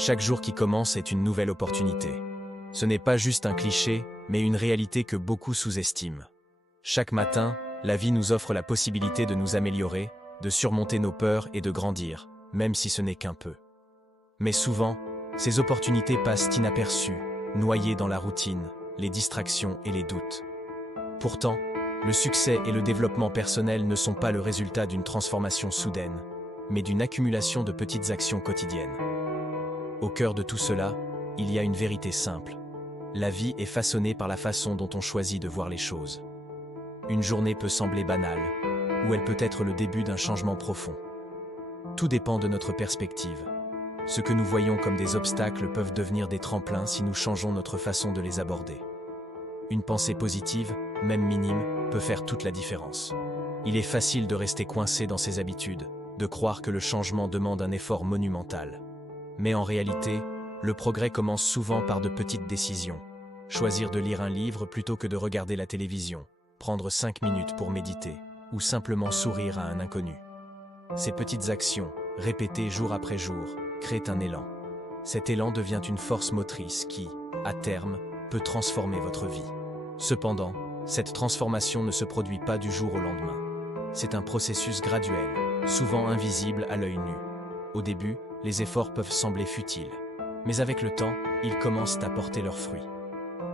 Chaque jour qui commence est une nouvelle opportunité. Ce n'est pas juste un cliché, mais une réalité que beaucoup sous-estiment. Chaque matin, la vie nous offre la possibilité de nous améliorer, de surmonter nos peurs et de grandir, même si ce n'est qu'un peu. Mais souvent, ces opportunités passent inaperçues, noyées dans la routine, les distractions et les doutes. Pourtant, le succès et le développement personnel ne sont pas le résultat d'une transformation soudaine, mais d'une accumulation de petites actions quotidiennes. Au cœur de tout cela, il y a une vérité simple. La vie est façonnée par la façon dont on choisit de voir les choses. Une journée peut sembler banale, ou elle peut être le début d'un changement profond. Tout dépend de notre perspective. Ce que nous voyons comme des obstacles peuvent devenir des tremplins si nous changeons notre façon de les aborder. Une pensée positive, même minime, peut faire toute la différence. Il est facile de rester coincé dans ses habitudes, de croire que le changement demande un effort monumental. Mais en réalité, le progrès commence souvent par de petites décisions. Choisir de lire un livre plutôt que de regarder la télévision, prendre 5 minutes pour méditer, ou simplement sourire à un inconnu. Ces petites actions, répétées jour après jour, créent un élan. Cet élan devient une force motrice qui, à terme, peut transformer votre vie. Cependant, cette transformation ne se produit pas du jour au lendemain. C'est un processus graduel, souvent invisible à l'œil nu. Au début, les efforts peuvent sembler futiles, mais avec le temps, ils commencent à porter leurs fruits.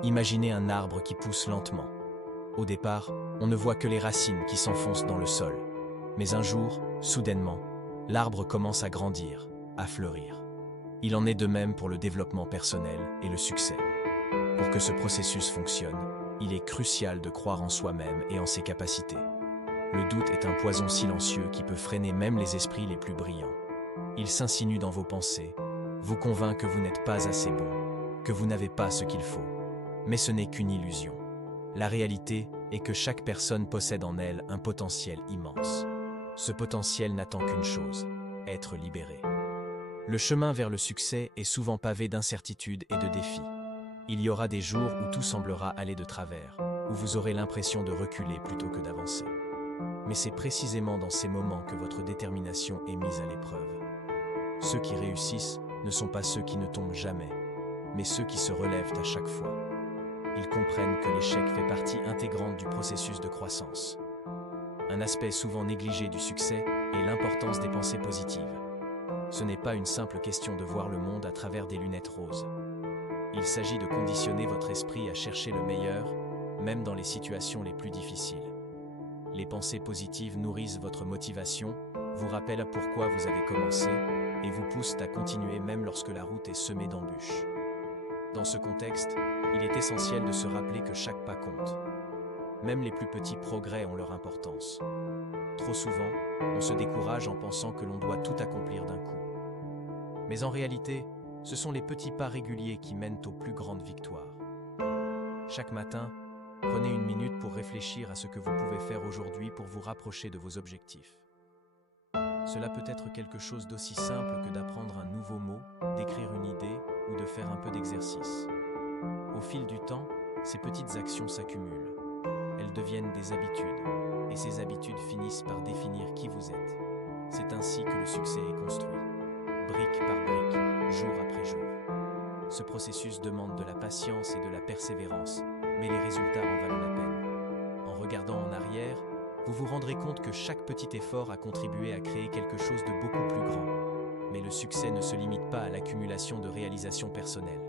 Imaginez un arbre qui pousse lentement. Au départ, on ne voit que les racines qui s'enfoncent dans le sol. Mais un jour, soudainement, l'arbre commence à grandir, à fleurir. Il en est de même pour le développement personnel et le succès. Pour que ce processus fonctionne, il est crucial de croire en soi-même et en ses capacités. Le doute est un poison silencieux qui peut freiner même les esprits les plus brillants. Il s'insinue dans vos pensées, vous convainc que vous n'êtes pas assez bon, que vous n'avez pas ce qu'il faut. Mais ce n'est qu'une illusion. La réalité est que chaque personne possède en elle un potentiel immense. Ce potentiel n'attend qu'une chose, être libéré. Le chemin vers le succès est souvent pavé d'incertitudes et de défis. Il y aura des jours où tout semblera aller de travers, où vous aurez l'impression de reculer plutôt que d'avancer. Mais c'est précisément dans ces moments que votre détermination est mise à l'épreuve. Ceux qui réussissent ne sont pas ceux qui ne tombent jamais, mais ceux qui se relèvent à chaque fois. Ils comprennent que l'échec fait partie intégrante du processus de croissance. Un aspect souvent négligé du succès est l'importance des pensées positives. Ce n'est pas une simple question de voir le monde à travers des lunettes roses. Il s'agit de conditionner votre esprit à chercher le meilleur, même dans les situations les plus difficiles. Les pensées positives nourrissent votre motivation, vous rappellent pourquoi vous avez commencé, et vous poussent à continuer même lorsque la route est semée d'embûches. Dans ce contexte, il est essentiel de se rappeler que chaque pas compte. Même les plus petits progrès ont leur importance. Trop souvent, on se décourage en pensant que l'on doit tout accomplir d'un coup. Mais en réalité, ce sont les petits pas réguliers qui mènent aux plus grandes victoires. Chaque matin, prenez une minute pour réfléchir à ce que vous pouvez faire aujourd'hui pour vous rapprocher de vos objectifs. Cela peut être quelque chose d'aussi simple que d'apprendre un nouveau mot, d'écrire une idée ou de faire un peu d'exercice. Au fil du temps, ces petites actions s'accumulent. Elles deviennent des habitudes, et ces habitudes finissent par définir qui vous êtes. C'est ainsi que le succès est construit, brique par brique, jour après jour. Ce processus demande de la patience et de la persévérance, mais les résultats en valent la peine. En regardant en arrière, vous vous rendrez compte que chaque petit effort a contribué à créer quelque chose de beaucoup plus grand. Mais le succès ne se limite pas à l'accumulation de réalisations personnelles.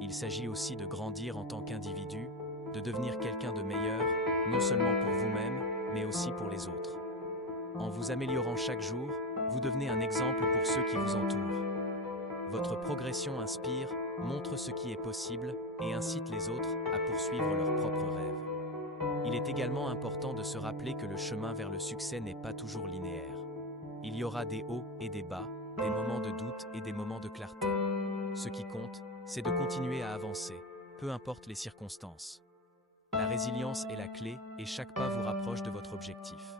Il s'agit aussi de grandir en tant qu'individu, de devenir quelqu'un de meilleur, non seulement pour vous-même, mais aussi pour les autres. En vous améliorant chaque jour, vous devenez un exemple pour ceux qui vous entourent. Votre progression inspire, montre ce qui est possible et incite les autres à poursuivre leurs propres rêves. Il est également important de se rappeler que le chemin vers le succès n'est pas toujours linéaire. Il y aura des hauts et des bas, des moments de doute et des moments de clarté. Ce qui compte, c'est de continuer à avancer, peu importe les circonstances. La résilience est la clé et chaque pas vous rapproche de votre objectif.